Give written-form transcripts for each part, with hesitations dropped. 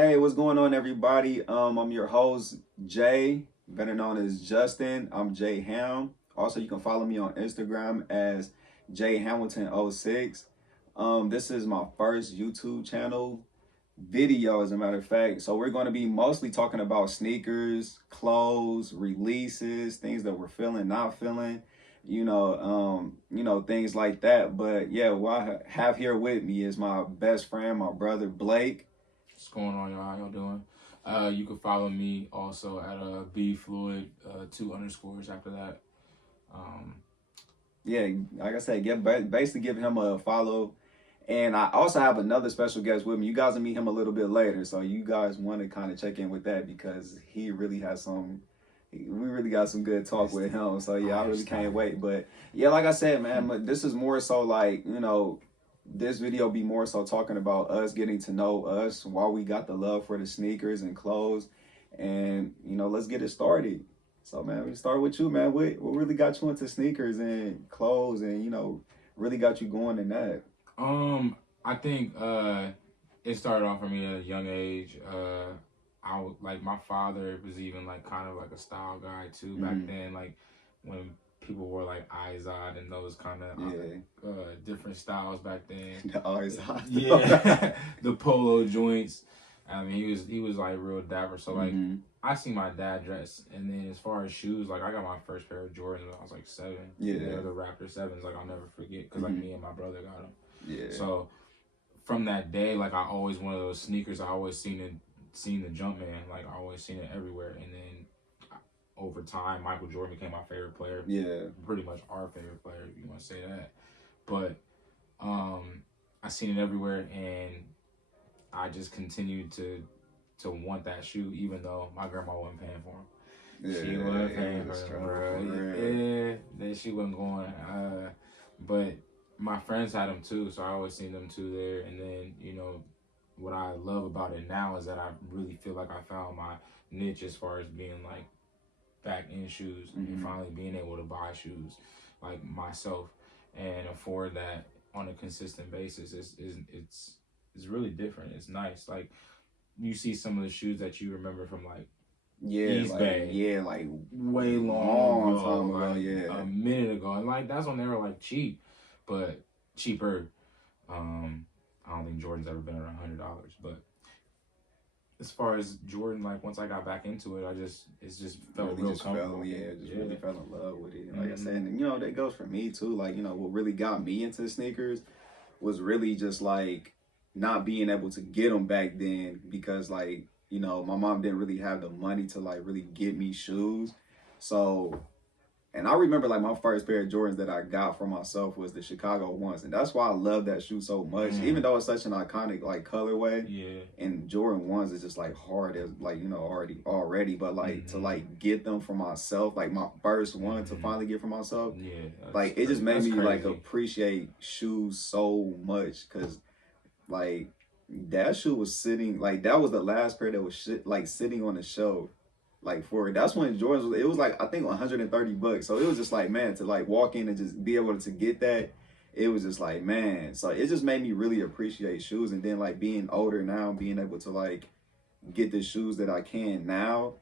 Hey, what's going on, everybody? I'm your host, Jay, better known as Justin. I'm Jay Ham. Also, you can follow me on Instagram as jhamilton06. This is my first YouTube channel video, as a matter of fact. So we're going to be mostly talking about sneakers, clothes, releases, things that we're feeling, not feeling, things like that. But yeah, what I have here with me is my best friend, my brother Blake. What's going on, y'all? How y'all doing? You can follow me also at bfluid 2 underscores after that. Um, Yeah, like I said, basically give him a follow. And I also have another special guest with me. You guys will meet him a little bit later, so you guys want to kind of check in with that because he really has we really got some good talk with him. So yeah, I really can't wait. But yeah, like I said, man, this is more so like, this video be more so talking about us getting to know us, why we got the love for the sneakers and clothes. And, let's get it started. So, man, we start with you, man. What really got you into sneakers and clothes and, really got you going in that? I think it started off for me at a young age. Like my father was even like kind of like a style guy too back then. Like when people wore like Izod and those kind of different styles back then. The Izod. Yeah, the polo joints. I mean, he was like real dapper. So like I see my dad dress, and then as far as shoes, like I got my first pair of Jordans when I was like 7. Yeah, the Raptor 7s. Like I'll never forget because like me and my brother got them. Yeah. So from that day, like I always wanted those sneakers. I always seen the Jumpman. Like I always seen it everywhere. And then over time, Michael Jordan became my favorite player. Yeah. Pretty much our favorite player, if you want to say that. But I seen it everywhere, and I just continued to want that shoe, even though my grandma wasn't paying for them. Yeah, she wasn't paying for them, bro. Yeah, then she wasn't going. But my friends had them too, so I always seen them too there. And then, what I love about it now is that I really feel like I found my niche as far as being like back in shoes and finally being able to buy shoes like myself and afford that on a consistent basis. It's really different. It's nice. Like you see some of the shoes that you remember from like East Bay. Like way long time ago, like a minute ago. And like that's when they were like cheap, but cheaper. I don't think Jordan's ever been around $100, but as far as Jordan, like once I got back into it, it just felt really real just comfortable. Really fell in love with it. Like I said, and that goes for me too. Like, what really got me into sneakers was really just like not being able to get them back then because like, my mom didn't really have the money to like really get me shoes. So, and I remember like my first pair of Jordans that I got for myself was the Chicago ones. And that's why I love that shoe so much, even though it's such an iconic like colorway. Yeah. And Jordan ones is just like hard as like, already. But like to like get them for myself, like my first one to finally get for myself. Yeah. Like it just made me like appreciate shoes so much because like that shoe was sitting, like that was the last pair that was sitting on the shelf. Like that's when Jordans it was like I think $130. So it was just like, man, to like walk in and just be able to get that, it was just like, man. So it just made me really appreciate shoes. And then like being older now, being able to like get the shoes that I can now,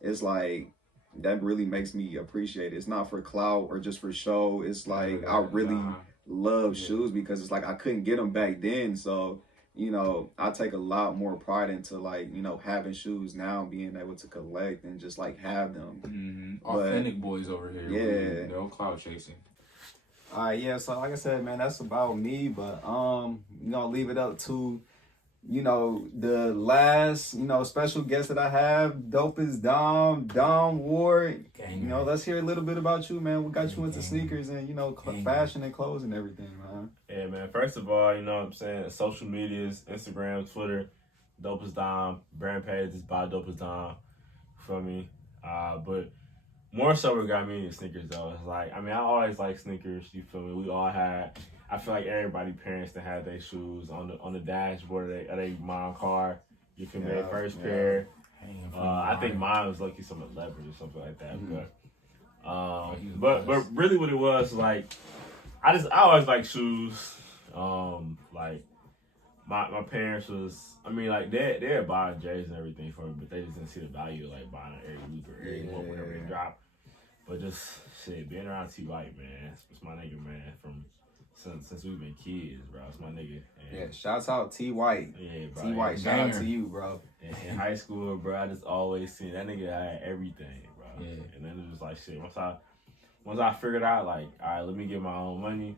it's like that really makes me appreciate it. It's not for clout or just for show. It's like I really love shoes because it's like I couldn't get them back then. So I take a lot more pride into like, having shoes now, being able to collect and just like have them. Authentic boys over here. Yeah. No cloud chasing. All right, yeah. So like I said, man, that's about me. But leave it up to, the last, special guest that I have, Dopest Dom, Dom Ward. Let's hear a little bit about you, man. What got you into sneakers and, fashion and clothes and everything, man? Yeah, man. First of all, what I'm saying? Social medias, Instagram, Twitter, Dopest Dom, brand page is by Dopest Dom for me. But more so what got me into sneakers, though. It's like, I always like sneakers, you feel me? We all had... I feel like everybody parents that had their shoes on the dashboard of their mom car. You feel me? Their first pair. I think mine was lucky some 11 or something like that. But really what it was like, I always like shoes. Like my parents was, I mean, like they buy J's and everything for me, but they just didn't see the value of like buying every week or every month whenever they drop. But just shit, being around T White, man, it's my nigga, man, from since we've been kids, bro. It's my nigga. And yeah, shouts out T White. Yeah, bro. T White, shout out to you, bro. In high school, bro, I just always seen that nigga had everything, bro. Yeah. And then it was like shit. Once I figured out, like, all right, let me get my own money.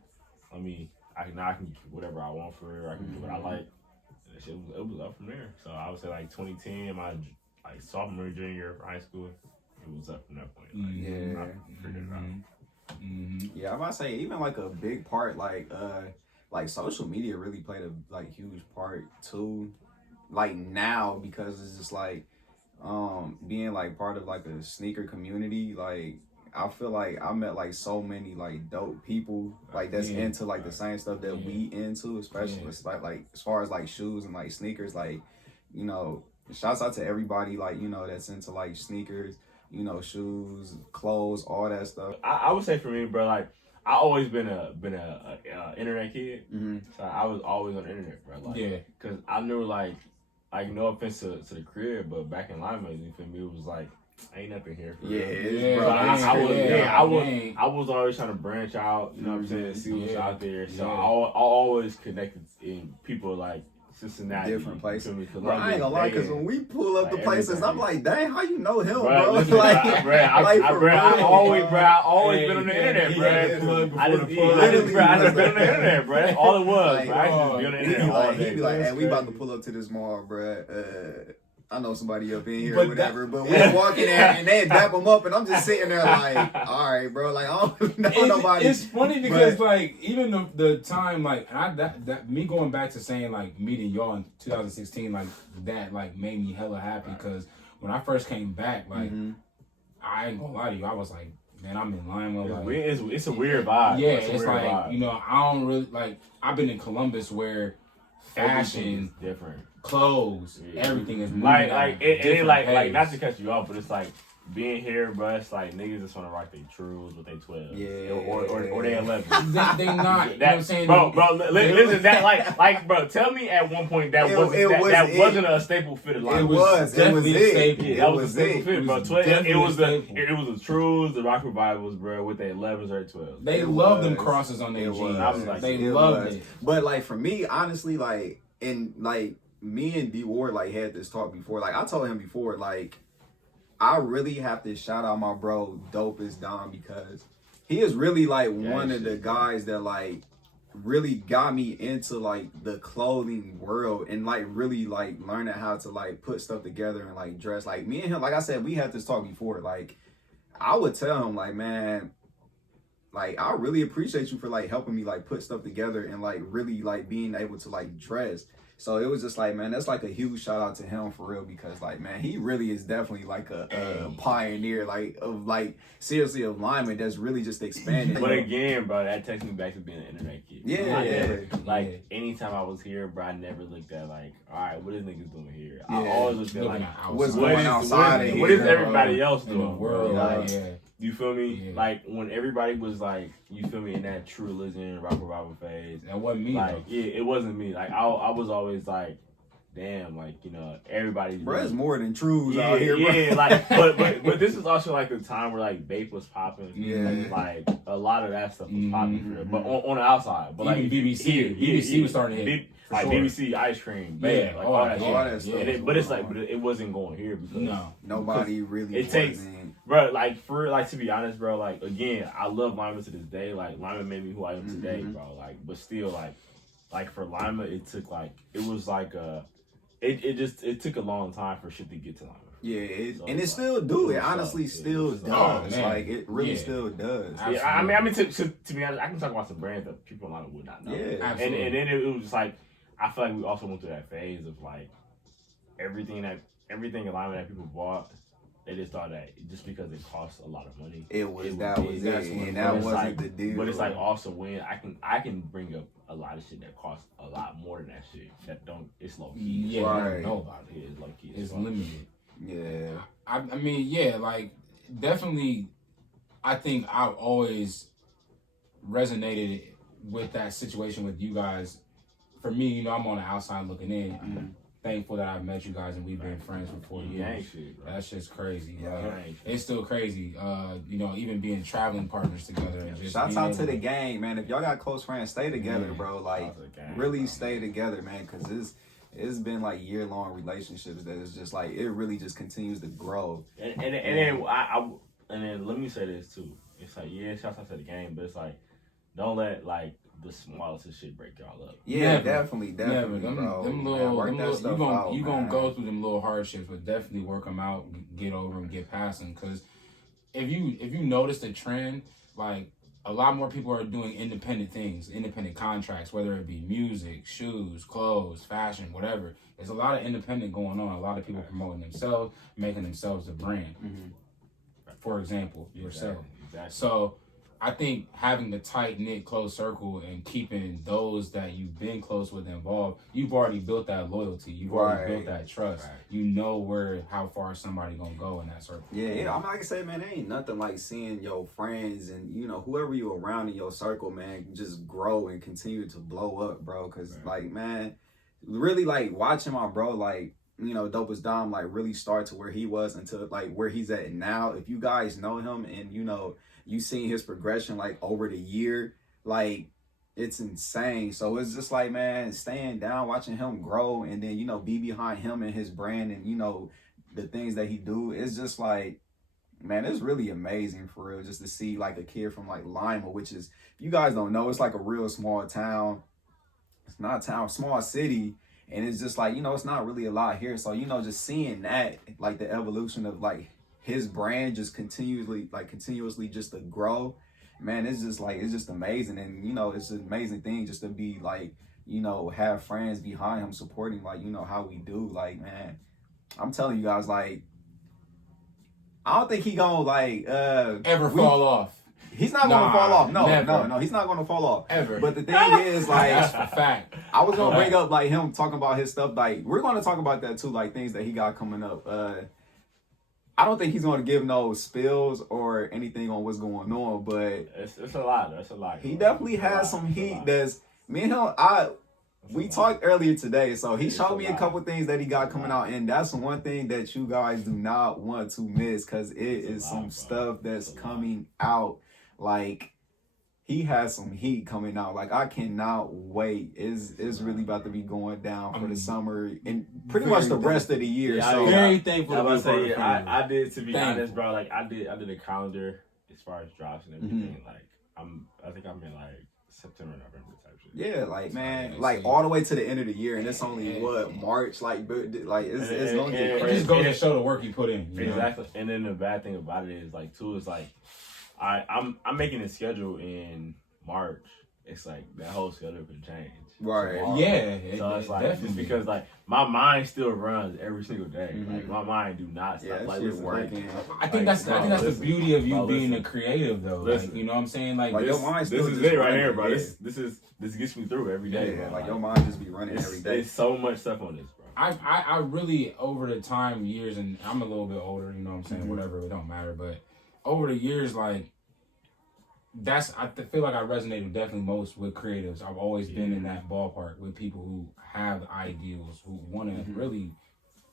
I can get whatever I want for it. I can do what I like. And shit, it was up from there. So I would say like 2010, my like sophomore, junior year of high school, it was up from that point. Like, I figured it out. Yeah, I'm about to say even like a big part, like social media really played a like huge part too. Like now, because it's just like being like part of like a sneaker community, like I feel like I met like so many like dope people like that's into like the same stuff that we into, especially like as far as like shoes and like sneakers. Like, you know, shouts out to everybody like, you know, that's into like sneakers, you know, shoes, clothes, all that stuff. I would say for me, bro, like I always been a internet kid, so I was always on the internet, bro. Like, cause I knew like no offense to the crib, but back in Lima, you feel me, it was like ain't nothing here. Bro. I was always trying to branch out, you know what I'm saying, see what's out there. So I always connected in people like Cincinnati, different places. Bro, I ain't gonna lie, because when we pull up like the places, everything. I'm like, dang, how you know him, bro? bro? Listen, I always been on the internet, bro. I just been on the internet, bro. That's all it was. Like, bro. I just be on the internet all day. He'd be like, hey, we about to pull up to this mall, bro. I know somebody up in here or whatever, but we walk in there and they dap them up, and I'm just sitting there like, all right, bro, like I don't know nobody. It's funny because like even the time like that me going back to saying like meeting y'all in 2016 like that like made me hella happy because when I first came back like I ain't gonna lie to you, I was like, man, I'm in Lima. Like, it's a weird vibe. Yeah, it's like vibe. You know, I don't really like. I've been in Columbus where fashion is different. Clothes, everything is like it ain't like not to cut you off, but it's like being here, bro. It's like niggas just want to rock their trues with their 12, or they 11. They not. You know what I'm saying, bro. Listen, that like, bro. Tell me at one point that wasn't a staple fitted line. It was definitely a staple. That was a staple fit, bro. It was the trues, the rock revivals, bro, with their 11s or 12s. They loved them crosses on their jeans. I was like, they loved it. But like for me, honestly, like me and D Ward like had this talk before. Like I told him before, like I really have to shout out my bro Dopest Dom because he is really like one of the guys that like really got me into like the clothing world and like really like learning how to like put stuff together and like dress. Like me and him, like I said, we had this talk before. Like I would tell him like, man, like I really appreciate you for like helping me like put stuff together and like really like being able to like dress. So it was just like, man, that's like a huge shout out to him for real because like, man, he really is definitely like a pioneer like of like seriously of Lyman that's really just expanding. But again, bro, that takes me back to being an internet kid. Anytime I was here, bro, I never looked at like, all right, what is niggas doing here? I always looked at like, what's going outside? What is everybody else doing? In the world, like, you feel me? Yeah. Like when everybody was like, you feel me, in that true religion rock revival phase. That wasn't me. Like, it wasn't me. Like I was always like, damn, like, you know, everybody's bro, it's more than trues out here, bro. Yeah, like but this is also like the time where like vape was popping. Yeah. Like a lot of that stuff was popping but on the outside. But like BBC was starting to hit. BBC ice cream, babe, like all that stuff. But it's like, but it wasn't going here because nobody really. It takes, bro. Like to be honest, bro. Like again, I love Lima to this day. Like Lima made me who I am today, bro. Like, but still, like for Lima, it took it took a long time for shit to get to Lima. Yeah, it still do. It honestly still does. Like it really still does. Yeah, I mean, to be honest, I can talk about some brands that people in Lima would not know. Yeah, absolutely. And then it was just like. I feel like we also went through that phase of like everything in Lima that people bought, they just thought that just because it costs a lot of money, that wasn't the deal. But it's like also when I can bring up a lot of shit that costs a lot more than that shit that don't. It's low key. Yeah, right. I don't know about it. It's low key. It's limited. Yeah. I mean, yeah, like definitely. I think I've always resonated with that situation with you guys. for me, you know, I'm on the outside looking in. I'm thankful that I've met you guys and we've been friends for 4 years. That's just crazy. It's still crazy. You know, even being traveling partners together. And just shouts out to the gang, man. If y'all got close friends, stay together, bro. Like, really stay together, man, because it's been like year-long relationships that is just like it really just continues to grow. And then let me say this too. It's like, yeah, shouts out to the game, but it's like, don't let like the smallest shit break y'all up. Yeah, definitely, bro. You gonna go through them little hardships, but definitely work them out, get over them, get past them. Because if you notice the trend, like a lot more people are doing independent things, independent contracts, whether it be music, shoes, clothes, fashion, whatever. There's a lot of independent going on. A lot of people promoting themselves, making themselves a brand. For example, yourself. Exactly. So I think having the tight-knit, close circle and keeping those that you've been close with involved, you've already built that loyalty. You've already built that trust. Right. You know how far somebody gonna go in that circle. Yeah. I'm like I say, man, there ain't nothing like seeing your friends and, you know, whoever you around in your circle, man, just grow and continue to blow up, bro. Because, like, man, really, like, watching my bro, like, you know, Dopest Dom, like, really start to where he was until, like, where he's at now. If you guys know him and, you know, you seen his progression like over the year, like it's insane. So it's just like, man, staying down, watching him grow, and then, you know, be behind him and his brand and, you know, the things that he do. It's just like, man, it's really amazing for real just to see like a kid from like Lima, which is, if you guys don't know, it's like a real small town. It's not a town, small city. And it's just like, you know, it's not really a lot here. So, you know, just seeing that, like the evolution of like his brand just continuously just to grow, man, it's just amazing. And, you know, it's an amazing thing just to be like, you know, have friends behind him supporting, like, you know, how we do. Like, man, I'm telling you guys, like, I don't think he gonna like ever fall off. He's not gonna fall off. No, he's not gonna fall off. Ever. But the thing is, like, that's a fact. I was gonna bring up like him talking about his stuff. Like, we're gonna talk about that too, like things that he got coming up. I don't think he's going to give no spills or anything on what's going on, but it's a lot. That's a lot. He definitely has some heat. That's me and him. We talked earlier today, so he showed me a couple things that he got coming out, and that's one thing that you guys do not want to miss because it is some stuff that's coming out. Like, he has some heat coming out. Like, I cannot wait. It's really about to be going down for the summer and pretty much the rest of the year. Yeah, so very thankful. I did, to be honest, bro. Like, I did a calendar as far as drops and everything. Like, I think I'm in like September, November type shit. Yeah, like, man, like all the way to the end of the year, and it's only March. Like it's gonna get crazy. It just goes to show the work you put in. Exactly. And then the bad thing about it is like too is like I'm making a schedule in March. It's like that whole schedule can change. Right. Tomorrow. Yeah. So it's like just because like my mind still runs every single day. Like my mind do not stop. Yeah, like it's working. I think that's the beauty of you being a creative though. Like, you know what I'm saying? Like your mind still this is it right here, bro. Yeah. This gets me through every day. Yeah, like your mind just be running every day. There's so much stuff on this, bro. I really over the time years, and I'm a little bit older, you know what I'm saying? Whatever, it don't matter. But over the years, like I feel like I resonated definitely most with creatives. I've always been in that ballpark with people who have ideals, who want to really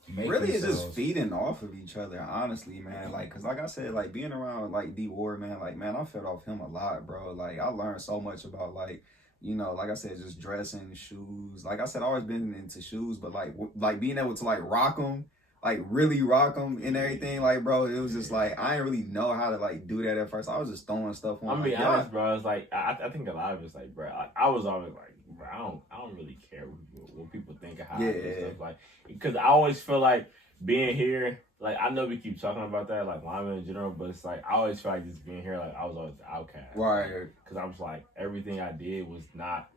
make it's themselves. just feeding off of each other, honestly, man. Like, cause like I said, like being around like D Ward, man, like, man, I fed off him a lot, bro. Like, I learned so much about, like, you know, like I said, just dressing, shoes. Like I said, I've always been into shoes, but like being able to like rock them, like really rock them and everything, like, bro, it was just like I didn't really know how to like do that at first. I was just throwing stuff on. I'm gonna be honest, bro. It's like I think a lot of it's like, bro. I was always like, bro, I don't really care what people think of how I do stuff, like, because I always feel like being here. Like, I know we keep talking about that, like Lima in general, but it's like I always feel like just being here, like I was always the outcast, right? Because I was like everything I did was not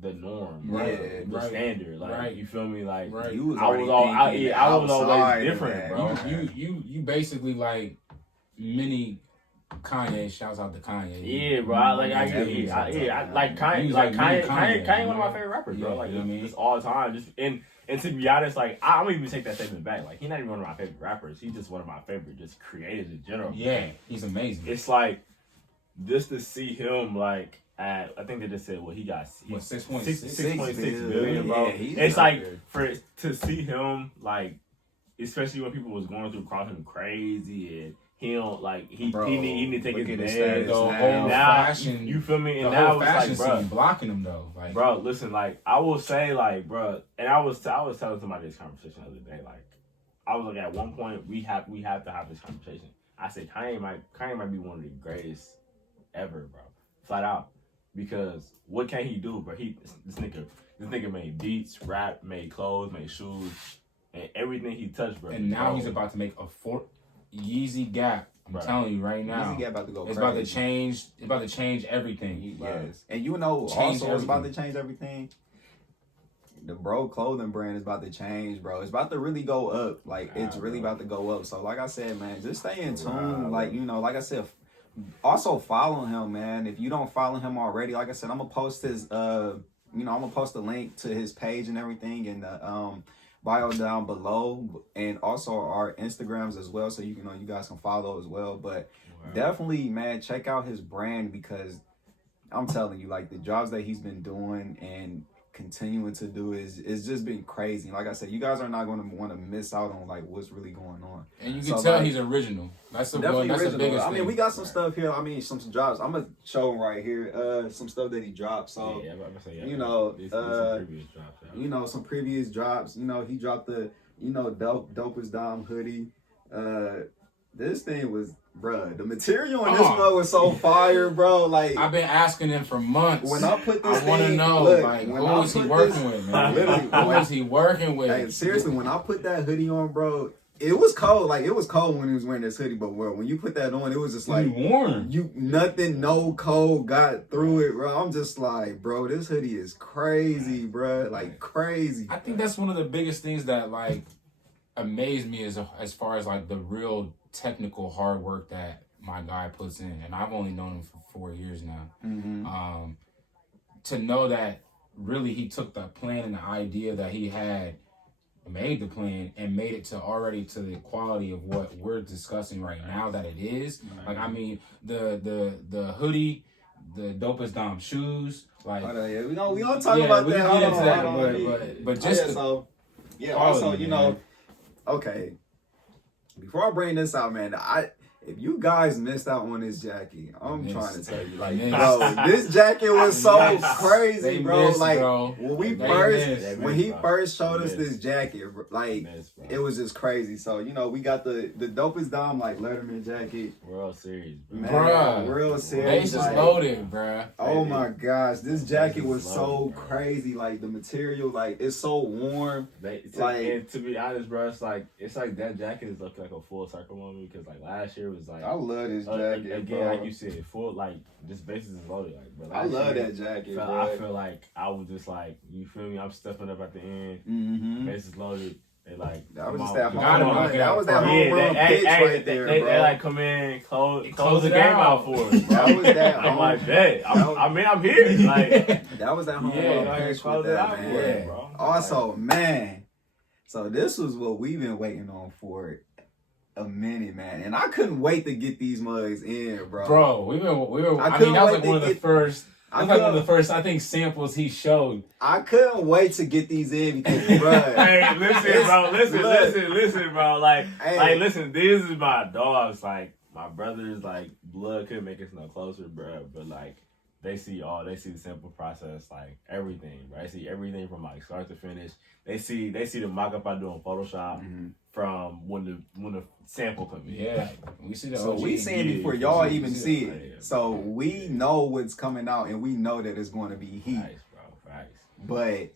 the norm, right? The standard, like you feel me, like You was I was always different, bro. You basically like mini Kanye. Shouts out to Kanye. Yeah, bro. I like Kanye. Kanye, one of my favorite rappers, bro. Like, just all the time. Just and to be honest, like I'm gonna even take that statement back. Like, he's not even one of my favorite rappers. He's just one of my favorite creators in general. Yeah, he's amazing. It's like just to see him like I think they just said he got 6.6 billion, bro. Yeah, he's It's out like there. to see him like, especially when people was going through calling him crazy and he don't like he need to take look his at his meds. status The now. whole Now fashion, you feel me? And the now whole it's fashion like, bro, scene blocking him though. Like, bro, listen, like I will say, like, bro, and I was telling somebody this conversation the other day. Like, I was like, at one point we have to have this conversation. I said Kanye might be one of the greatest ever, bro, flat out. Because what can he do, bro? This nigga made beats, rap, made clothes, made shoes, and everything he touched, bro. and now he's about to make a Yeezy Gap. I'm telling you right now, Yeezy Gap about to go it's crazy. about to change. It's about to change everything. Yes, and you know, Change also it's about to everything. change everything. The bro clothing brand is about to change, bro. It's about to really go up. Like it's really about to go up. So like I said, man, just stay in tune. Like, you know, like I said, also follow him, man. If you don't follow him already, like I said, I'm gonna post his I'm gonna post a link to his page and everything in the bio down below, and also our Instagrams as well, so you guys can follow as well. But definitely, man, check out his brand, because I'm telling you, like, the jobs that he's been doing and continuing to do is just been crazy. Like I said, you guys are not going to want to miss out on like what's really going on. And you can tell like, he's original. That's the definitely one. That's original. the biggest thing. I mean, we got some stuff here. I mean, some drops. I'm gonna show him right here. Some stuff that he dropped. So yeah, I'm about to say, you know, these some previous drops, you know, some previous drops. You know, he dropped the Dopest Dom hoodie. This thing was, bruh, the material in this mug was so fire, bro. Like, I've been asking him for months. when I put this I want to thing, know, look, like, when who I is he put working this- with, man? literally, Who is he working with? Hey, seriously, when I put that hoodie on, bro, it was cold. Like, it was cold when he was wearing this hoodie, but bro, when you put that on, it was just like warm. No cold got through it, bro. I'm just like, bro, this hoodie is crazy, bro. Like, crazy. I think that's one of the biggest things that like amazed me as far as like the real technical hard work that my guy puts in, and I've only known him for 4 years now. Mm-hmm. To know that really he took the plan and the idea that he had, made the plan and made it to the quality of what we're discussing right now that it is. Like, I mean, the hoodie, the Dopest Dom shoes, like, Yeah, we gonna talk about that. Hold on, But but just also, you know, man. okay. Before I bring this out, man, if you guys missed out on this jacket, I'm trying to tell you, like, bro, this jacket was so crazy, They bro. missed, Like, bro. when he first showed us this jacket, like, it was just crazy. So, you know, we got the Dopest Dom, like, Letterman jacket. World Series, bro. Man, Bruh. real serious. Bases Like, loaded, bruh. oh my gosh, this jacket was so loaded, bro. crazy. Like, the material, like, it's so warm. And to be honest, bro, it's like that jacket is looking like a full circle moment, because like last year was like, I love this jacket, again, bro. like you said, full, like just bases is loaded, like. But I last love year, that jacket, I bro. feel like I was just like, you feel me? I'm stepping up at the end, Mm-hmm. bases loaded. They like, That was come just on, that come home on. run. That was that Yeah, home run they- pitch hey, right there, they bro. like come in, close the it game out. out for us. Bro. That was that I'm home- like, bet. I'm here. Like, That was that home Yeah, run like, pitch close with it that, out man. for it, bro. Also, man, so this was what we've been waiting on for a minute, man, and I couldn't wait to get these mugs in, bro. Bro, we were. I I mean, couldn't that was wait like to one of the get- first. I That was like one of couldn't- the first, I think, samples he showed. I couldn't wait to get these in because, bro. hey, listen, bro. Like, Hey. like, listen. These is my dogs. Like, my brothers. Like, blood couldn't make us no closer, bro. But like, they see the simple process, like everything, right? They see everything from like start to finish. They see the mock-up I do on Photoshop from when the sample come in. Yeah, we see the. So OG. we seeing yeah, before yeah, y'all yeah, even yeah, see yeah, it. yeah. So we know what's coming out, and we know that it's going to be heat. Facts, bro. Facts. But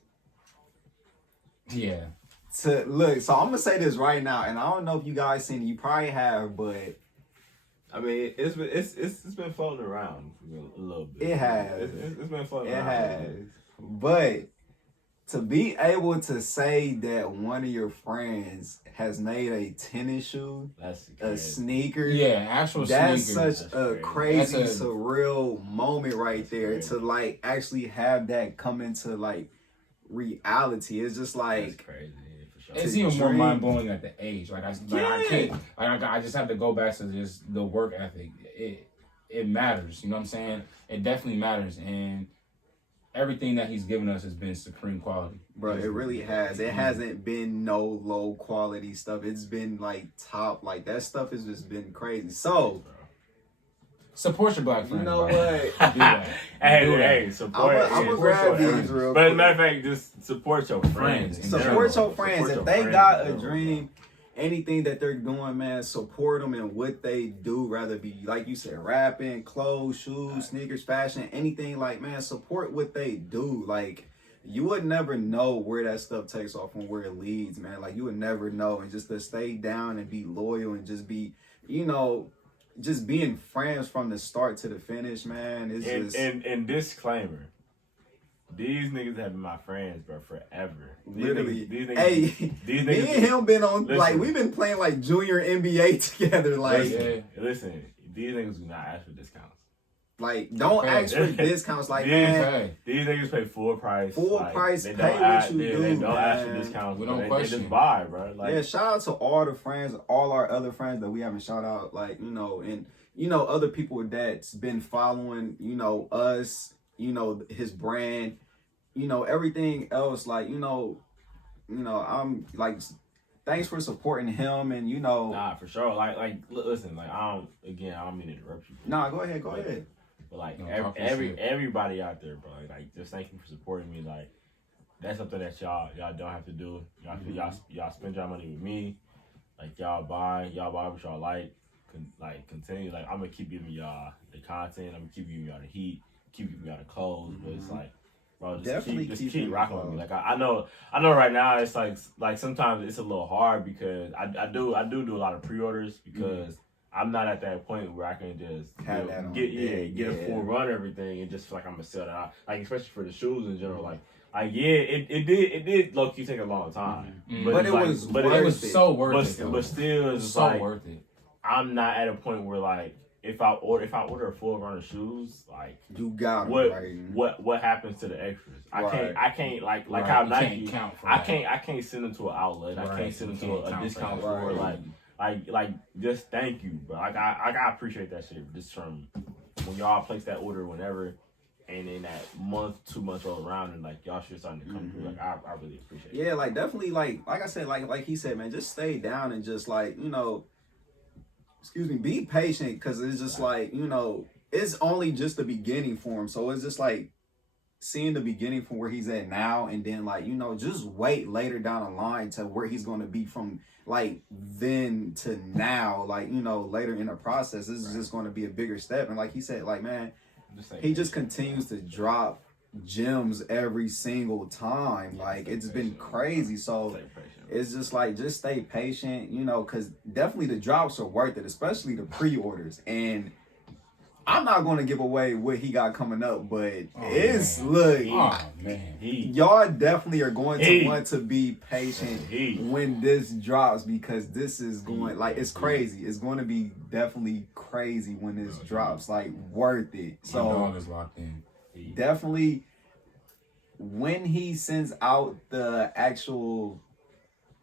Yeah. to look, so I'm gonna say this right now, and I don't know if you guys seen it. You probably have, but I mean, it's been floating around a little bit. It has. It's been floating it around. has. But to be able to say that one of your friends has made a tennis shoe, That's a crazy. sneaker, Yeah, actual that's sneakers. such That's a crazy. crazy, That's a- surreal moment right That's there crazy. to like actually have that come into like reality. It's just That's like crazy, yeah, for sure. It's to even more dream. mind blowing at the age. I can't. I just have to go back to just the work ethic. it matters. You know what I'm saying? It definitely matters, and everything that he's given us has been supreme quality. Bro, it really has. It hasn't been no low quality stuff. It's been like top. Like that stuff has just been crazy. So support your black friends. you know what? Do that. Hey, support. I'm gonna grab these real But as a quick. matter of fact, just support your friends. Support your friends. If they got a bro. dream, anything that they're doing, man, support them in what they do. Rather be like you said, rapping, clothes, shoes, sneakers, fashion, anything. Like, man, support what they do. Like, you would never know where that stuff takes off and where it leads, man. Like, you would never know. And just to stay down and be loyal and just be, you know, just being friends from the start to the finish, man. It's just and disclaimer. These niggas have been my friends, bro, forever. literally. These niggas, Hey, these me niggas, and him been on listen. like we've been playing like junior NBA together. Like, listen, these niggas do not ask for discounts. like don't Okay. ask for discounts. Like, These- man, These niggas pay full price. Full like, price, they pay don't what ask- you they, do, They don't ask for man. discounts. We bro. don't They question. just buy, bro. Like, yeah, shout out to all the friends, all our other friends that we haven't shout out, like, you know, and you know, other people that's been following, you know, us, you know, his brand, you know, everything else, like, you know, I'm like, thanks for supporting him, and you know, nah, for sure. Listen, like, I don't mean to interrupt you. nah, go ahead. But like No, talk your shit. everybody out there, bro, like just thank you for supporting me. Like that's something that y'all don't have to do. Y'all spend y'all money with me. Like y'all buy what y'all like. Continue. Like I'm gonna keep giving y'all the content. I'm gonna keep giving y'all the heat. Keep giving y'all the clothes. But it's like, bro, just Definitely keep keep rocking with me. clothes. Like I know right now it's like sometimes it's a little hard because I do a lot of pre-orders because. I'm not at that point where I can just Have that on. get a Yeah. full run of everything and just feel like I'm gonna sell that out. Like especially for the shoes in general. Like it did low key take a long time. Mhm. But it's it like- was but worth It was so worth but, it. Though. but still It it's was so like worth it. I'm not at a point where like if I order a full run of shoes, like You got him what right. what happens to the extras? Right. I can't like Right. how You Nike can't count for I that. can't send them to an outlet. I Right. can't send them You to can't a count for discount that. store. Right. Like just thank you, bro. Like I appreciate that shit just from when y'all place that order whenever, and then that month, 2 months roll around and like y'all shit starting to come through. Like I really appreciate it. Yeah, like definitely, like I said, like he said, man, just stay down and just like, you know, be patient, because it's just like, you know, it's only just the beginning for him. So it's just like seeing the beginning from where he's at now, and then like, you know, just wait later down the line to where he's going to be from like then to now, like, you know, later in the process. This is just going to be a bigger step. And like he said, like, man, he just continues to drop gems every single time. Like, it's been crazy. So it's just like, just stay patient, you know, because definitely the drops are worth it, especially the pre-orders. And I'm not going to give away what he got coming up, but it's, man. look, Oh man, y'all definitely are going to want to be patient He. when this drops, because this is going, like, it's crazy. It's going to be definitely crazy when this drops, like, worth it. my So dog is locked in. definitely when he sends out the actual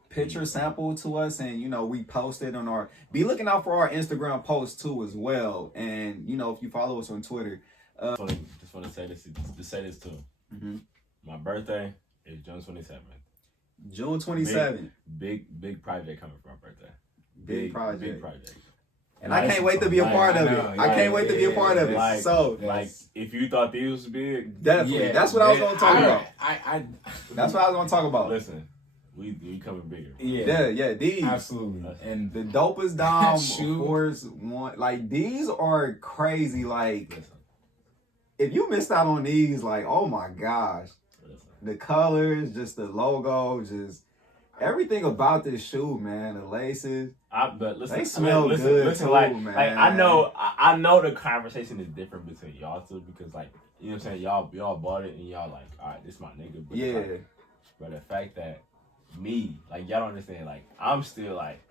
picture sample to us, and you know, we post it on our, be looking out for our Instagram posts too as well. And you know, if you follow us on Twitter, just want to say this too. Mhm. My birthday is June 27th. June 27th, Big project coming for my birthday. big project. Big project. And I can't wait to be a part of it. I can't wait to be a part of it. Like- So Like if you thought these was big, definitely, that's what I was gonna talk about. I That's what I was gonna talk about. listen, we coming bigger. Yeah, these. absolutely. And The Dopest Dom, Shoe. of course, one, like, these are crazy. Like, Listen. if you missed out on these, like, oh my gosh, the colors, just the logo, just everything about this shoe, man. The laces, But listen, they smell listen, good listen, too, like man. I know the conversation is different between y'all two because like you know what I'm saying, y'all bought it and y'all like, all right, this my nigga. But Yeah, it's like, but the fact that me, like y'all don't understand, like I'm still like,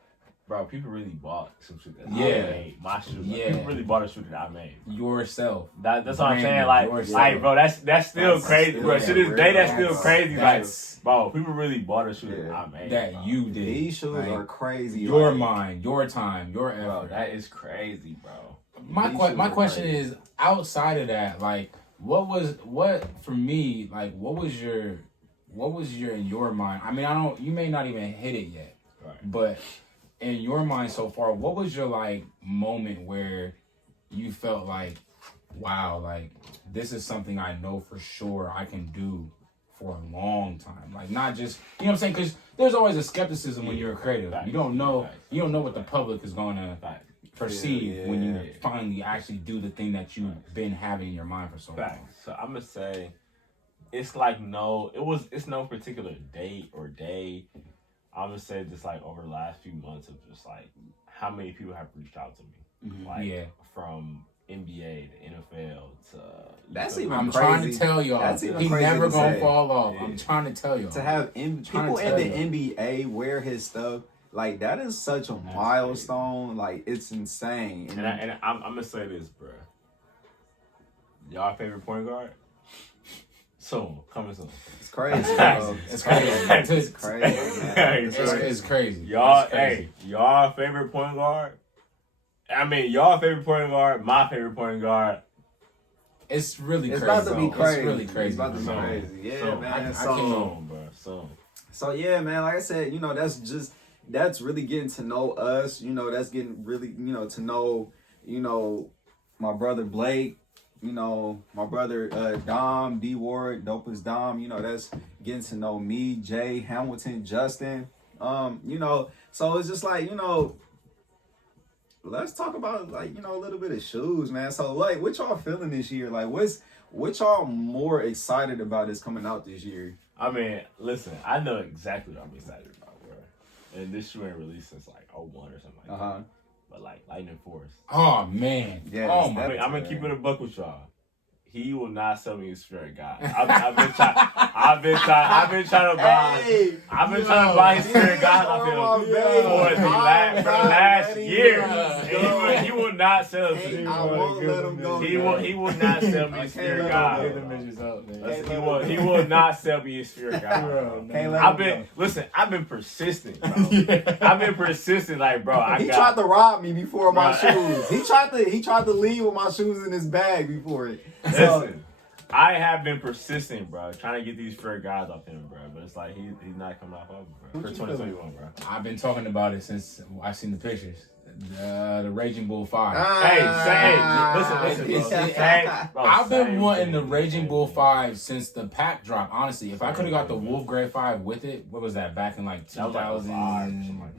bro, people really bought some shit that I made, my shoe. Like, Yeah. people really bought a shoe that I made. yourself. That's what I'm Brandon, saying. Like, yourself. bro, that's still That's crazy, still bro. To this real. day, that's still That's- crazy. Like, That's bro, people really bought a shoe that Yeah. I made. that bro. you did. these shoes Like, are crazy. your like, mind, your time, your Bro, effort. that is crazy, bro. My question is, outside of that, like, what was your in your mind? I mean, you may not even hit it yet, Right. but in your mind so far, what was your like moment where you felt like, wow, like this is something I know for sure I can do for a long time, like not just, you know what I'm saying? Because there's always a skepticism when you're a creative. Facts. You don't know Facts. what the public is going to perceive when you finally actually do the thing that you've been having in your mind for so long. So I'm gonna say, it's like it's no particular date or day. I'm gonna say just like over the last few months of just like how many people have reached out to me, like from NBA to NFL to. That's even I'm crazy. trying to tell y'all, he never gonna fall off. Yeah. I'm trying to tell y'all. To have people in the NBA wear his stuff, like that is such a milestone. Like it's insane. And I'm gonna say this, bro. Y'all favorite point guard? Soon, coming soon. It's crazy. It's crazy. It's crazy. Man. It's crazy. Y'all, It's crazy. y'all favorite point guard? I mean, y'all favorite point guard, my favorite point guard. It's really It's crazy. about to be crazy. It's really crazy. It's about to be So- crazy. Yeah, so man. I can't Soon, bro. Soon. So yeah, man, like I said, that's really getting to know us, that's getting really, to know, my brother Blake, my brother Dom, D Ward, Dopest Dom, that's getting to know me, Jay, Hamilton, Justin. So it's just like, let's talk about like, a little bit of shoes, man. So like what y'all feeling this year? Like what y'all more excited about is coming out this year? I mean, listen, I know exactly what I'm excited about, bro. And this shoe ain't released since like 01 or something like that. But like Lightning Force. Oh man. Yes, Oh my. I'm gonna keep it a buck with y'all. He will not sell me a spirit guy. I've been trying to buy his spirit guys off him for the last year. And he will not sell it to me. I won't let him go. He will not sell me a spirit guy. He will not sell me a spirit guy. I've been persistent, bro. I've been persistent, like, bro. He tried to rob me before my shoes. He tried to leave with my shoes in his bag before it. Listen, I have been persistent, bro, trying to get these fair guys off him, bro. But it's like he's not coming off of him, bro. For 2021, bro. I've been talking about it since I've seen the pictures. The Raging Bull 5. Listen, bro. I've been wanting the Raging Bull 5 since the pack drop. Honestly, if I could have got the Wolf Grey 5 with it, what was that? Back in like 2000.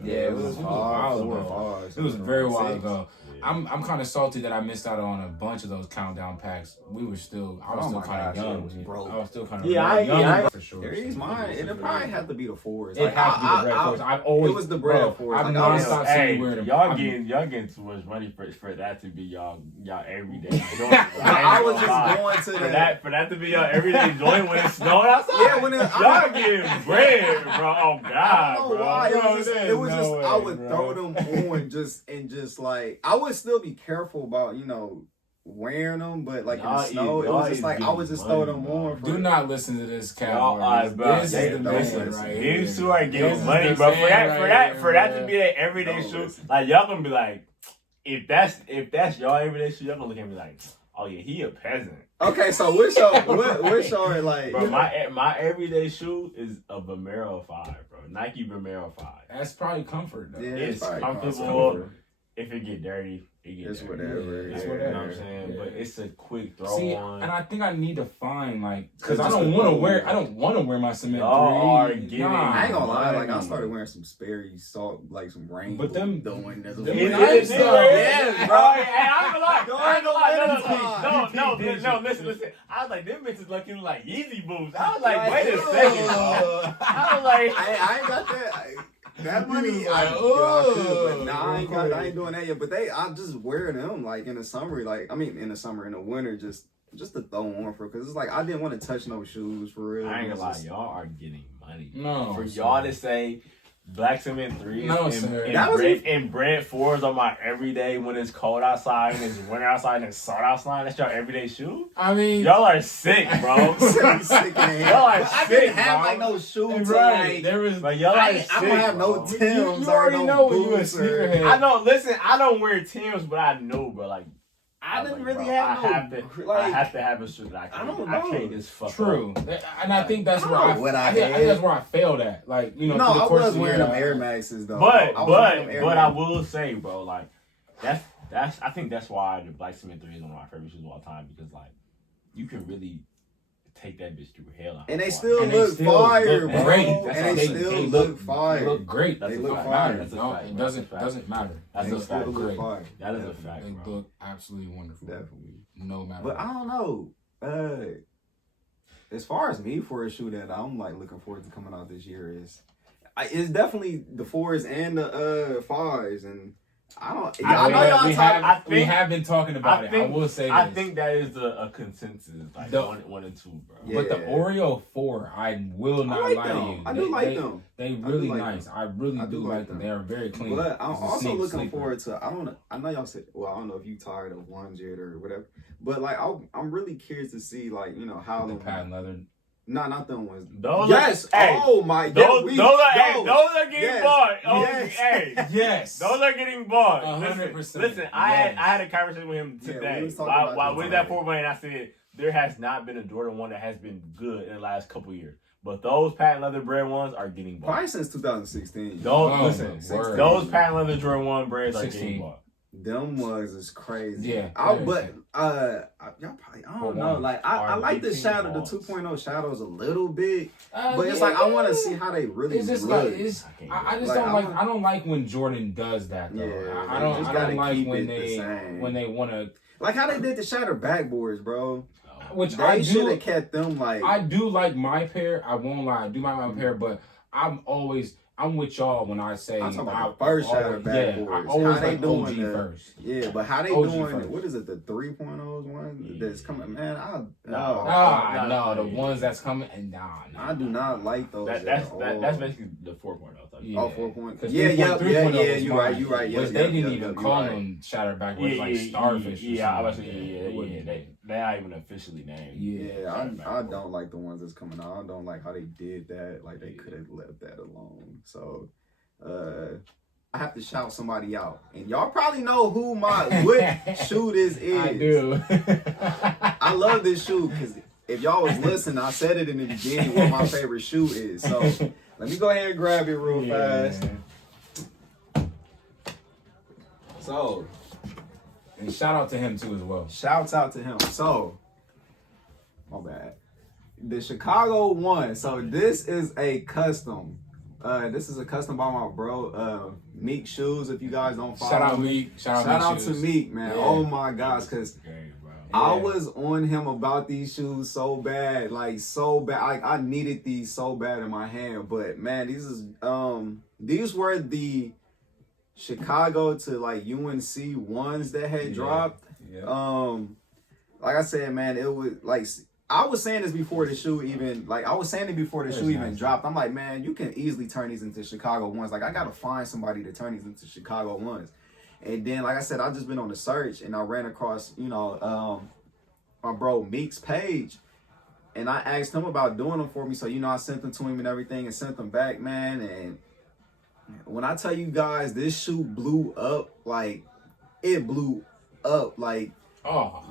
Yeah, it was a while ago. It was a very while ago. I'm kind of salty that I missed out on a bunch of those countdown packs. I was still kind of young. I was still kind of young for sure. There's mine. It'll probably have to be the fours. It has to be the Bread Force. It was the Bread Force. I've nonstop seen you wearing them. Y'all getting too much money for that to be y'all everyday joint. I was just going to for that to be y'all everyday joint when it's snowing outside. Yeah, when y'all getting bread, bro. Oh God, I don't know bro. why. It was just I would throw them on just like I would still be careful about wearing them, but like in the snow, it was just like I would just throw them on. Do not listen to this cat. This is the man right here. These two are getting money, bro. For that to be an everyday shoe, like y'all gonna be like, if that's y'all everyday shoe, y'all gonna look at me like, oh yeah, he a peasant. Okay, so what's your like? Bro, my everyday shoe is a Vomero 5, bro. Nike Vomero 5. That's probably comfort though. Yeah, it's comfortable. Comfort. If it get dirty, it's dirty. whatever. It's You whatever. know what I'm saying? Yeah. But it's a quick throw on. And I think I need to find because I don't want to wear my cement 3. Y'all are getting. I ain't gonna lie, like I started wearing some Sperry salt, like some rain. But them doing nice Yes, bro. I ain't gonna lie. No, listen. I was like, them bitches looking like Yeezy boots. I was like, wait a second. I was like, I ain't got that. That money, I could, but nah, I ain't doing that yet. But I'm just wearing them like in the summer, in the winter, just to throw on because it's like I didn't want to touch no shoes for real. I ain't gonna lie, y'all are getting money. No, for y'all to say Black Cement 3s and bread 4s on my everyday when it's cold outside and it's winter outside and it's sun outside. That's your everyday shoe. I mean, y'all are sick, bro. Y'all are sick, I didn't have like no shoes. Right, there was. But y'all are sick. I don't have no Tims. You already know when you a boots sneakerhead. I know. Listen, I don't wear Tims, but I know, bro. Like I didn't like, really bro, have I have to have a shoe that I don't can't just fuck True, up. and I think that's where I think that's where I failed at. Like, you know, no, through the I course was of the wearing year, them Air Maxes though. But I Max. will say, bro, like that's I think that's why the Black Cement 3 is one of my favorite shoes of all time, because like you can really take that bitch through hell. And they still look fire, bro. Great. And they still look fire. They look great. They look fire. It doesn't matter. That's a fact. Great. That is a fact, They bro. look absolutely wonderful. Definitely. No matter. But I don't know. As far as me for a shoe that I'm like looking forward to coming out this year it's definitely the 4s and the 5s, and I don't. We have been talking about it. I will say this. I think that is a consensus, like one and two, bro. Yeah. But the Oreo 4, I will not lie to you. I do like them. They really nice. I really do like them. They are very clean. But I'm also looking forward to. I know y'all said. Well, I don't know if you tired of one jet or whatever. But like, I'm really curious to see, like, you know, how the patent leather. No, not them ones. Those yes. Oh my. Those are getting bought. Oh, yes. Hey. Yes. Those are getting bought. 100%. Listen. I had a conversation with him today. While with that 4 and I said there has not been a Jordan 1 that has been good in the last couple of years. But those patent leather bread ones are getting bought. Probably since 2016. Those patent leather Jordan 1 breads are getting bought. Them ones is crazy. Yeah. Y'all probably, I don't know. Like, I like the shadow, the 2.0 shadows a little bit, but it's like I want to see how they really look. I just don't like. I don't like when Jordan does that though. Yeah, I don't like when they want to, like how they did the shatter backboards, bro. Which they should have kept them. Like, I do like my pair. I won't lie. I do like my pair, but I'm with y'all when I say I'm talking about the first shadow backboards. I always how they like doing OG the, first. Yeah, but how they OG doing first. What is it? The 3.0s one that's coming, man. No, the ones that's coming, and I do not like those. That's basically the 4.0. Yeah. Oh, 4.0. Yeah. You right. Yes, they didn't even call them shatter backwards like starfish. Yeah, I was they're not even officially named. Yeah, I don't like the ones that's coming out. I don't like how they did that. Like, they could have left that alone. So, I have to shout somebody out, and y'all probably know what shoe this is. I do. I love this shoe because if y'all was listening, I said it in the beginning what my favorite shoe is. So let me go ahead and grab it real fast. So, and shout out to him too as well. Shouts out to him. So, my bad. The Chicago 1. So this is a custom. This is a custom by my bro, Meek Shoes. If you guys don't follow shout out me, Meek. Shout out to Meek, man. Yeah. Oh my gosh, because I was on him about these shoes so bad, like so bad. I needed these so bad in my hand, but man, these were the Chicago to like UNC ones that had dropped. Yeah. Like I said, man, it was like. I was saying this before the shoe even, like, I was saying it before the shoe even dropped. I'm like, man, you can easily turn these into Chicago 1s. Like, I got to find somebody to turn these into Chicago 1s. And then, like I said, I've just been on the search, and I ran across, you know, my bro Meek's page. And I asked him about doing them for me. So, you know, I sent them to him and everything and sent them back, man. And when I tell you guys, this shoe blew up, like, it blew up, like,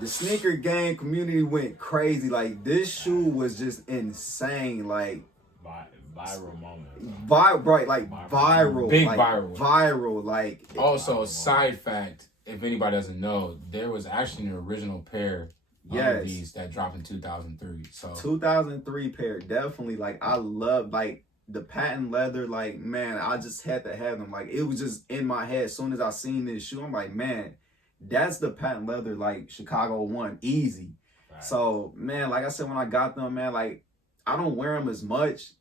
the sneaker gang community went crazy. Like, this shoe was just insane. Like, viral moment. Viral. Big like, viral. Viral. Like, also, side fact, if anybody doesn't know, there was actually an original pair of these that dropped in 2003. So 2003 pair, definitely. Like, I love, like, the patent leather. Like, man, I just had to have them. Like, it was just in my head. As soon as I seen this shoe, I'm like, man, that's the patent leather, like, Chicago 1, easy. Right. So, man, like I said, when I got them, man, like, I don't wear them as much,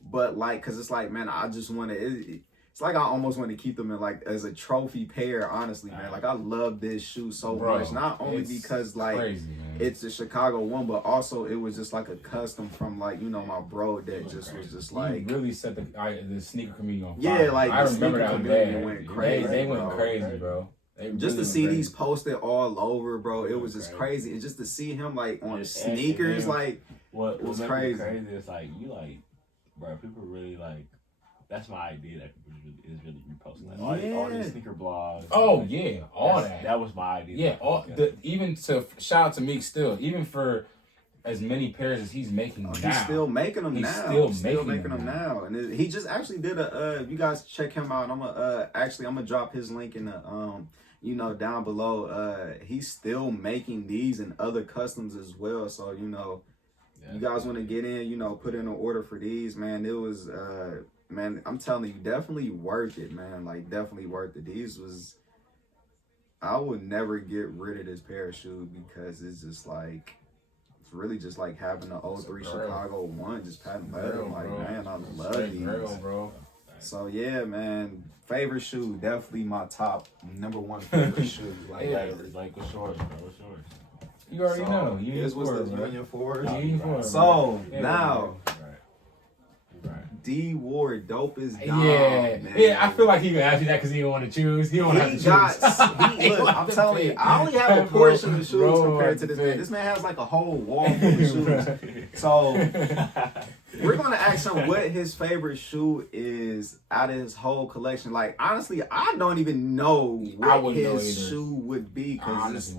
but, like, because it's like, man, I just want to, it's like I almost want to keep them in, like, as a trophy pair, honestly, man. Like, I love this shoe so much, not only because, like, crazy, it's the Chicago 1, but also it was just, like, a custom from, like, you know, my bro that just was just, like. He really set the sneaker community on fire. Yeah, like, I remember that community went crazy. They went crazy, bro. Just to see these posted all over, bro, it was just crazy. And just to see him, like, on sneakers, like, what it was crazy. crazy. It's like, you like, bro, people really, like, that's my idea that people is really reposting. Like, all these sneaker blogs. Oh yeah, all that. That was my idea. Yeah, even to shout out to Meek still, even for as many pairs as he's making now. He's still making them He's now. still making them now. And he just actually did you guys check him out. I'm gonna drop his link in the down below. He's still making these and other customs as well. So, you guys want to get in, put in an order for these, man. It was man, I'm telling you, definitely worth it, man. Like, definitely worth it. I would never get rid of this pair of shoes because it's just like, it's really just like having the 03 Chicago 1, just patent leather. Like, bro. Man, I love these. Bro. So, yeah, man, favorite shoe, definitely my top #1 favorite shoe. Like, what's yours, bro? What's yours? You already know. This was the Union 4. Union 4. So, now... D Ward, Dopest Dom. Yeah, man. yeah. I feel like he would ask you that because he didn't want to choose. He don't want to have to choose. Look, I'm telling you, I only have a portion of shoes compared to this man. This man has like a whole wall full of shoes. So we're gonna ask him what his favorite shoe is out of his whole collection. Like, honestly, I don't even know what his shoe would be because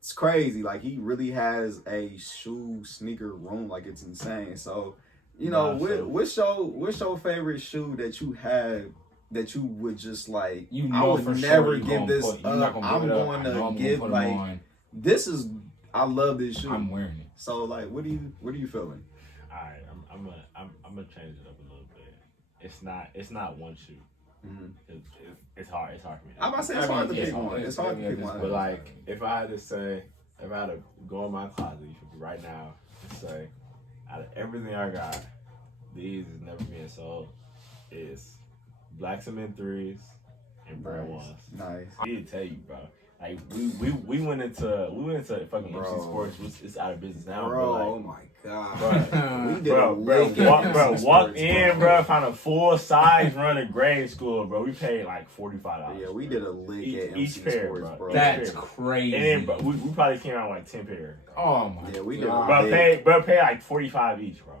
it's crazy. Like, he really has a sneaker room. Like, it's insane. So. What's your favorite shoe that you have that you would just like? I would never give this up. I'm going to give like this is. I love this shoe. I'm wearing it. So like, what are you feeling? All right, I'm gonna change it up a little bit. It's not one shoe. Mm-hmm. It's hard. It's hard for me. I'm about to say it's hard to pick one. It's hard to pick one. But like, if I had to go in my closet right now and say, out of everything I got, these is never being sold. Is Black Cement 3s and Brand 1s. Nice. I need to tell you, bro. Like, we went into fucking MC Sports. It's out of business now, bro. Like, oh my god. We did walk in, bro. Found a full size run at grade school, bro. We paid like $45. Yeah, we did a lick at MC each pair, Sports, bro. That's crazy. And then, bro, we probably came out like 10 pairs. Oh my. Yeah, we did. Bro, pay like $45 each, bro.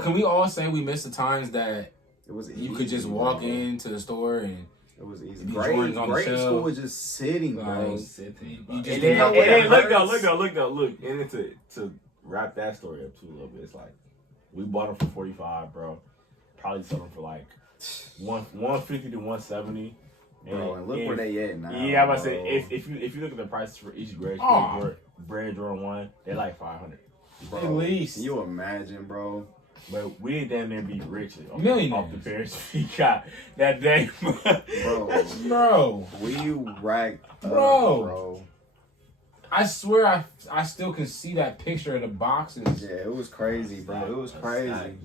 Can we all say we missed the times that it was you could just walk into the store and it was easy. Grade school was just sitting, bro. And then look though. And then to wrap that story up too a little bit, it's like we bought them for $45, bro. Probably sold them for like $150 to $170. Bro, and look where they at now. Yeah, I'm about to say if you look at the prices for each grade school, Brand Jordan 1, they're like $500. Bro, at least. You imagine, bro. But we damn near be rich off the pairs we got that day. Bro. We racked up, bro. I swear I still can see that picture of the boxes. Yeah, it was crazy, bro. It was crazy.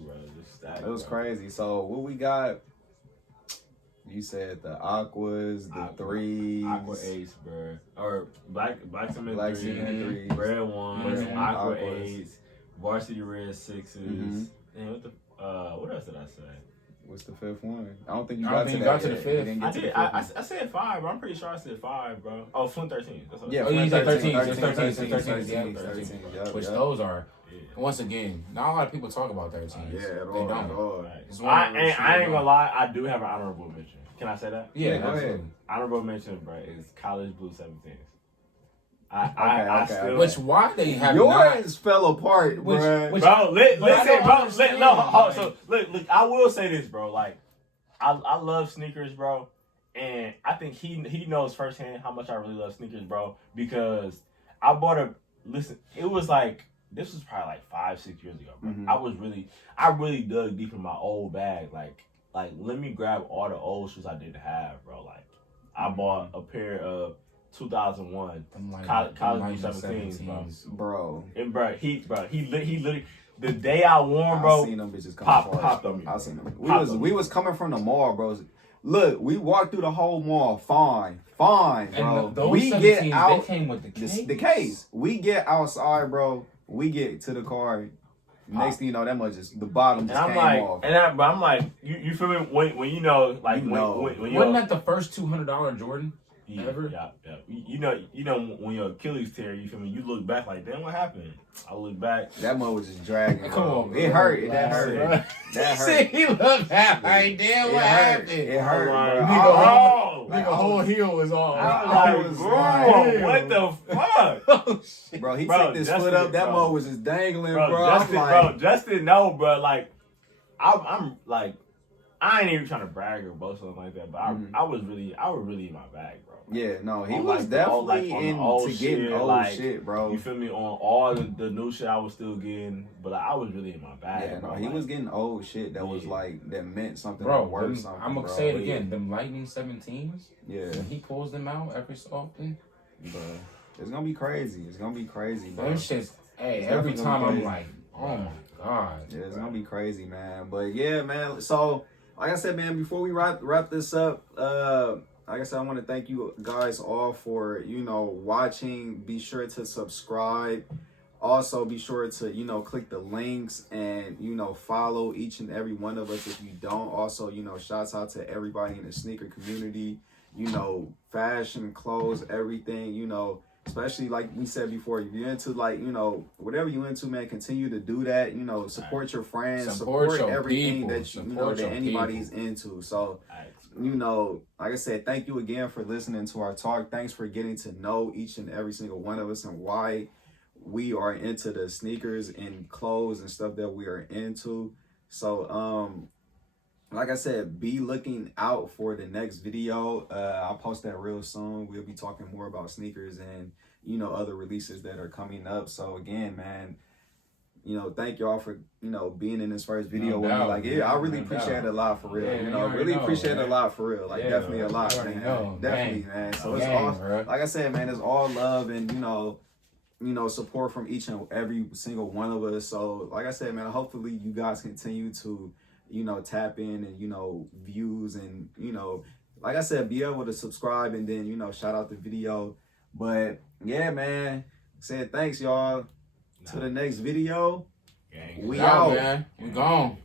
It was crazy. So what we got? You said the Aquas, the 3s. Aqua Ace, bro. Or Black Cement 3, Red 1s, Aqua Ace, Varsity Red 6s. Mm-hmm. And what else did I say? What's the fifth one? I don't think you got to the fifth. I did. I said 5, bro. I'm pretty sure I said 5, bro. Oh, Flint 13. Yeah, you said 13. 13. Which those are. Once again, not a lot of people talk about 13s. Yeah, they don't. Right. I ain't gonna lie, I do have an honorable mention. Can I say that? Yeah, go ahead. Honorable mention, bro, is College Blue 17s. Okay. Which why they have yours fell apart, bro. Listen, so look. I will say this, bro. Like, I love sneakers, bro, and I think he knows firsthand how much I really love sneakers, bro. Because I bought it was like this was probably like 5-6 years ago, bro. Mm-hmm. I really dug deep in my old bag, like let me grab all the old shoes I didn't have, bro. Like, I bought a pair of 2001 college 17s, bro. And he literally the day I wore them, bro. I seen them bitches popped on me. I seen them. We was coming from the mall, bro. Look, we walked through the whole mall, fine, bro. And we get out. They came with the case. We get outside, bro. We get to the car. Next thing you know, that much just the bottom just came off. But I'm like, you feel me? When you know, like when wasn't that the first $200 Jordan? ever. Yeah. You know when your Achilles tear, you feel me? You look back like, damn, what happened? I look back. That mother was just dragging. Come on, bro. It hurt. That hurt. Bro. That hurt. He looked back like, damn, what happened? It hurt, Like, bro. Nigga, whole heel was off. I was like, bro, what the fuck? Oh, shit. Bro, he Bro, took this Justin, foot up. That bro. mother was just dangling, Bro, bro. Justin, I'm like, Justin, no, bro. Like, I'm like, I ain't even trying to brag or boast something like that, but I was really in my bag, bro. yeah, no, he On, was like, definitely on the old into getting shit, old like, shit, bro. You feel me? On all the new shit I was still getting, but like, I was really in my bag. Yeah, no, bro. he like, was getting old shit that was Yeah. like that meant something, Bro, or worth something. I'm gonna bro. say it again. Them Lightning 17s, Yeah, when he pulls them out every so often, bro, it's gonna be crazy. It's gonna be crazy, bro. them shits. Hey, It's every definitely time gonna I'm be like, oh my god. Yeah, it's gonna be crazy, man. But yeah, man. So, like I said, man, before we wrap this up, like I said, I want to thank you guys all for watching. Be sure to subscribe. Also, be sure to click the links and follow each and every one of us if you don't. Also, shouts out to everybody in the sneaker community. Fashion, clothes, everything. Especially like we said before, if you're into whatever you're into, man, continue to do that. Support your friends, support your everything people. that Support that your anybody's into. So, like I said, thank you again for listening to our talk. Thanks for getting to know each and every single one of us and why we are into the sneakers and clothes and stuff that we are into. So, like I said, be looking out for the next video. I'll post that real soon. We'll be talking more about sneakers and, other releases that are coming up. So again, man, thank y'all for, being in this first video with me. Like, I really appreciate it a lot for real. Really appreciate it a lot for real. Like, definitely a lot, man. Definitely, man. So it's all, like I said, man, it's all love and, support from each and every single one of us. So like I said, man, hopefully you guys continue to tap in and views and like I said, be able to subscribe and then shout out the video. But yeah, man, said thanks y'all. To the next video. Gang. We out, man. We gone.